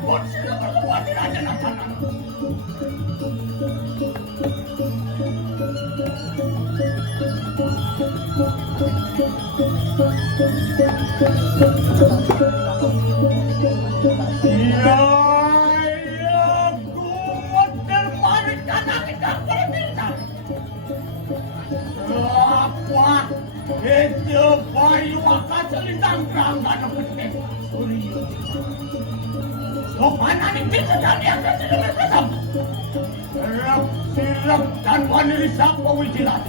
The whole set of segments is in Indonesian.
pun sila berkuat di raja sana. Ya, kuat terparik kanan kita berbeda. Apa? Itu bayu akan selintang kerangka penting. Sopanan ini sedang yang tidak bersam. Sirap dan wanita pewijilat.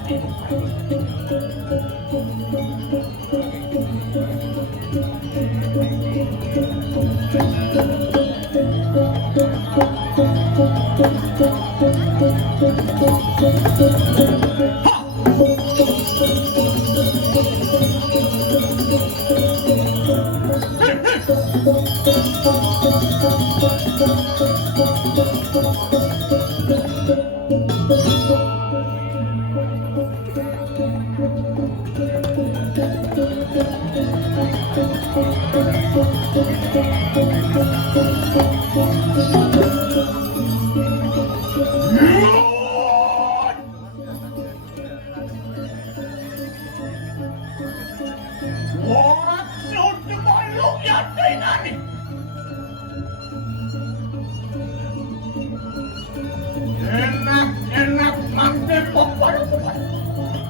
Enak mampir pokok-pokok.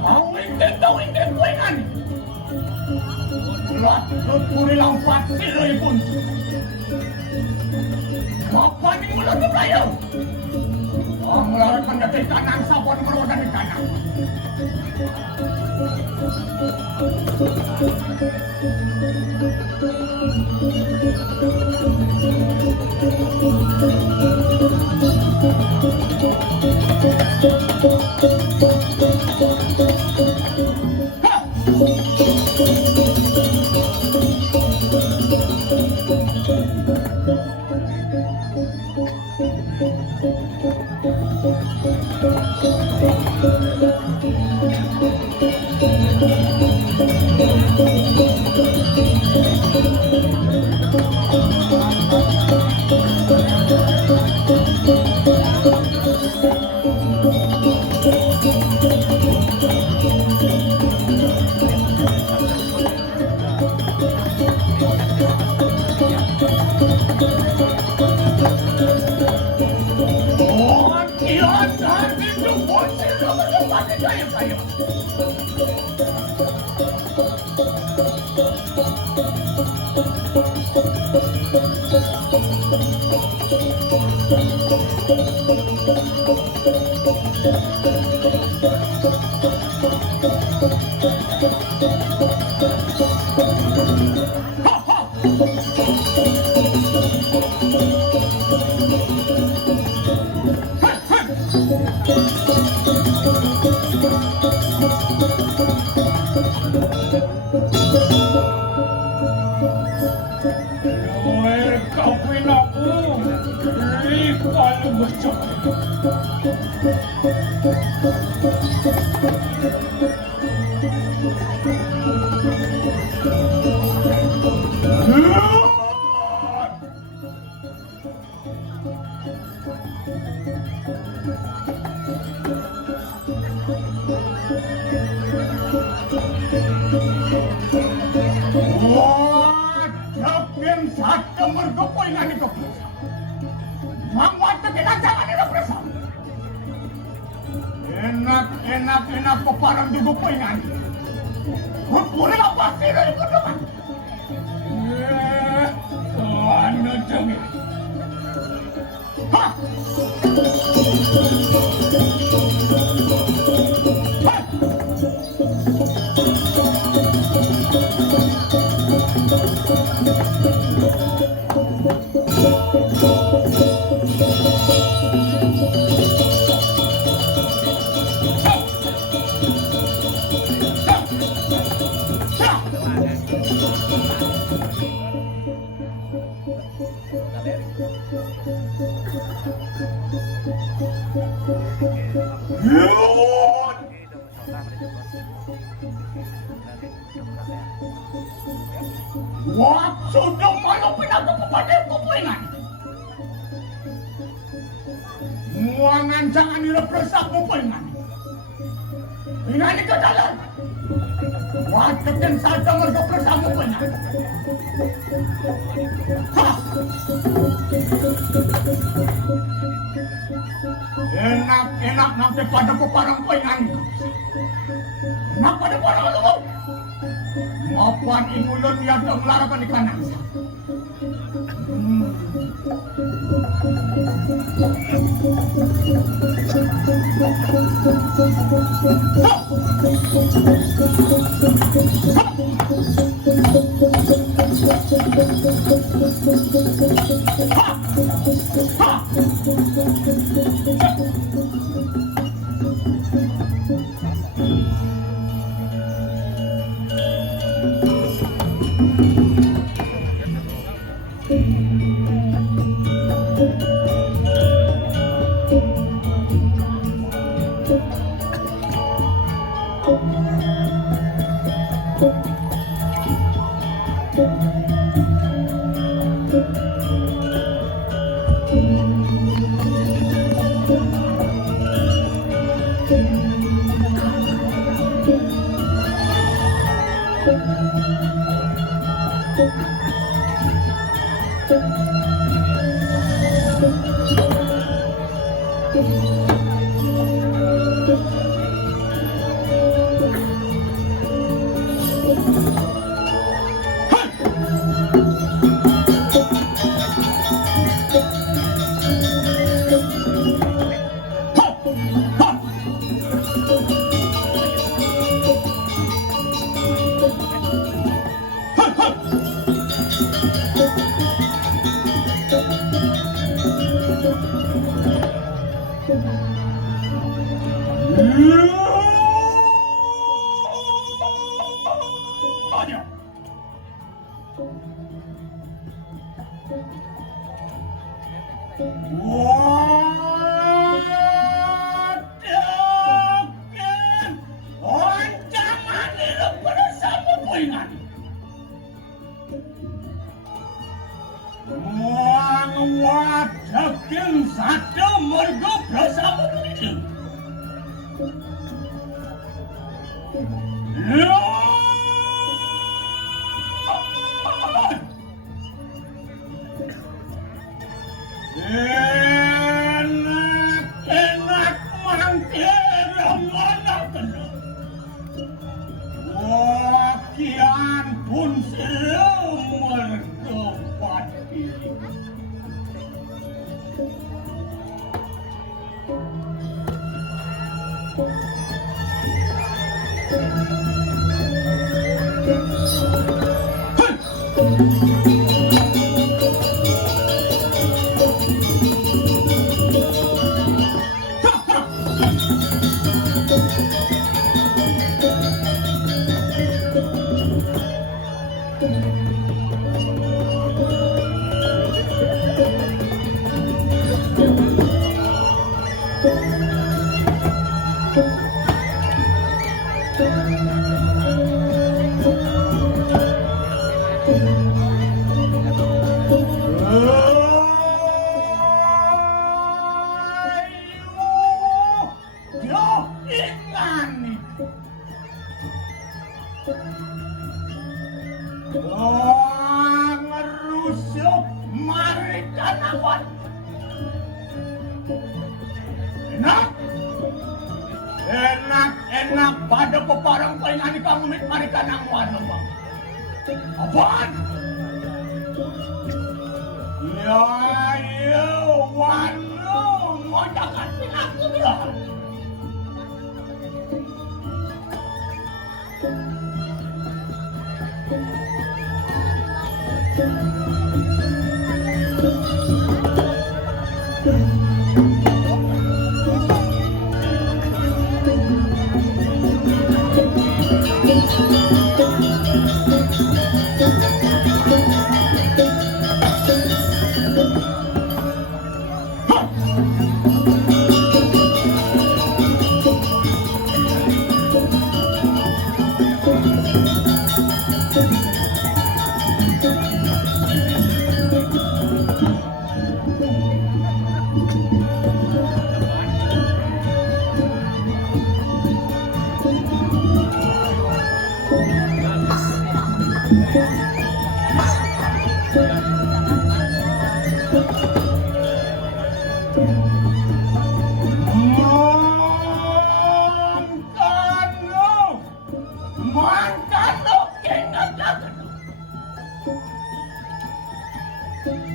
Mau ingin kuingan. Lot kuri lampat siloi pun. Apa ni mulut berayau? Mengeluarkan dari kanan sabun meroda di kanan. Enak peparang juga pengen. Boleh apa sih dari kedua? Anu jangan. Ha! Wah, sudah malu pindah ke pepadai kupuingan. Muangan jangan direpresak mo pengan. Ingani ka dalan. Watakin saja magrepresak mo pengan. Ha! Enak-enak nanti pada peparang pengan. Enak pada parang lubog. Mapan ingulon niya ang larapan ni kanan. Enak-enak mangkir mana kena. Wakian pun mergopati. Ngerusuk mari kanawan. Enak pada peparang paingani kamu mari kanang wano bang. Apaan? Ya wano ngodakan pinaku dia.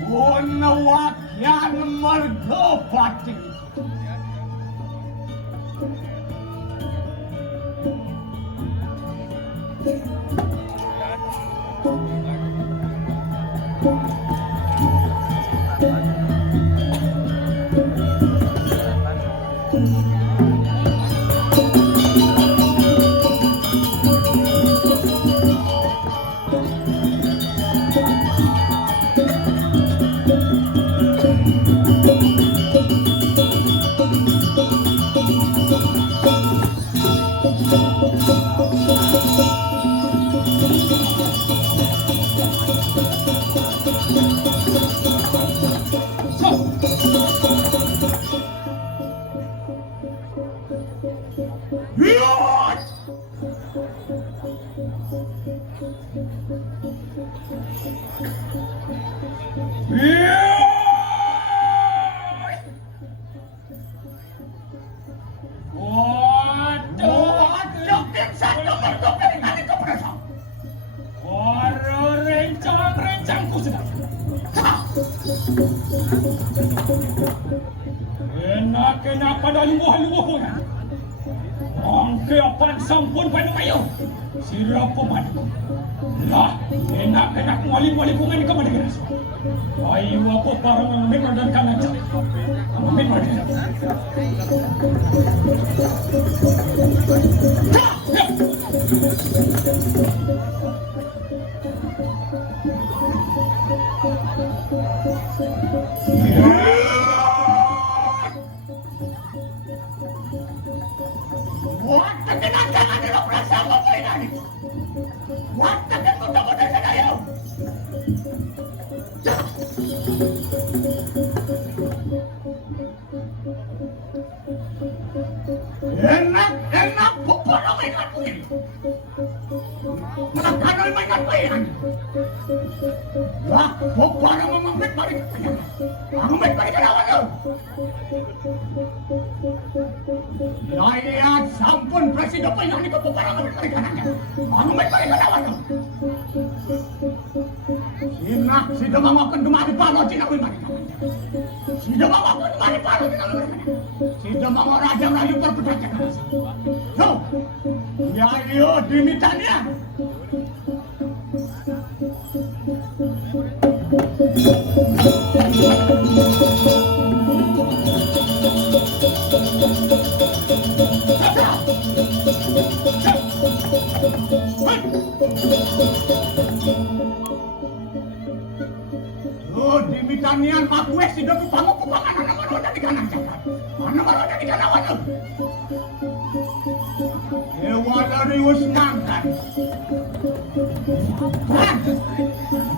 Wanawakyan mergopati. Enak pada luah-luah ya. Angke apan sampun pada kayo. Sirap pemadu. Lah, enak wali-wali kungan ka madagas. Ayo ako parang mengambil dan kanan cak. Mengambil madagas. Enak bukan mainan ini. Melakukan mainan mainan. Lah, bukan mengambil balik mainan. Mengambil balik lawan tu. Lihat sampun presiden mainan ni bukan mengambil balik kanannya. Mengambil balik lawan tu. Sinak si demam akan kemari palo tidak boleh balik kanannya. Si demam akan kemari palo tidak boleh balik kanannya. Si demam raja Melayu berpecah kanannya. So, ya iyo dimitannya. Oh, dimitanian makwe sudah kupangu kupangan anak maroda di kanan jalan. Anak maroda di kanan waduh. Dewa dari Usmankan.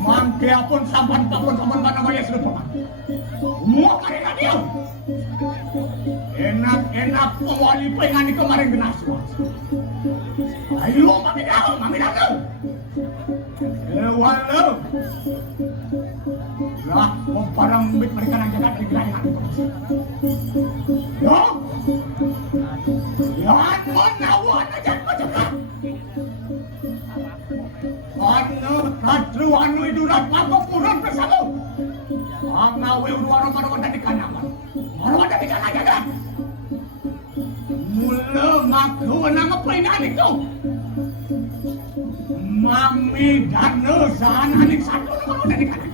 Mangke apun sampan mana bayar seluruh. Semua karena dia. Enak wali pengen kemarin genas. Ayo mami dah. Dewa lo. Lah, parang bit mereka nang jaga di gelayan. Yo. Yan mo nawan aja macam. Anu itu rat mabok turun bersama. Ngawe uruan orang dari kanan. Orang dari kanan jaga. Mula maku nang painan itu. Mami dan Nuzan anik satu orang dari kanan.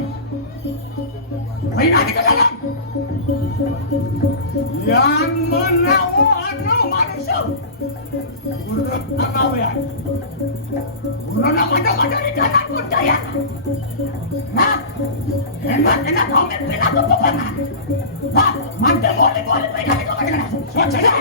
Painan di kanan. Yang menawan manusia. Urut ngawean. Urut nama dari kanan pun jaya. Nah, enak kau mempelak kepepangan. Nah, mantel boleh pegang di kanan. Suara.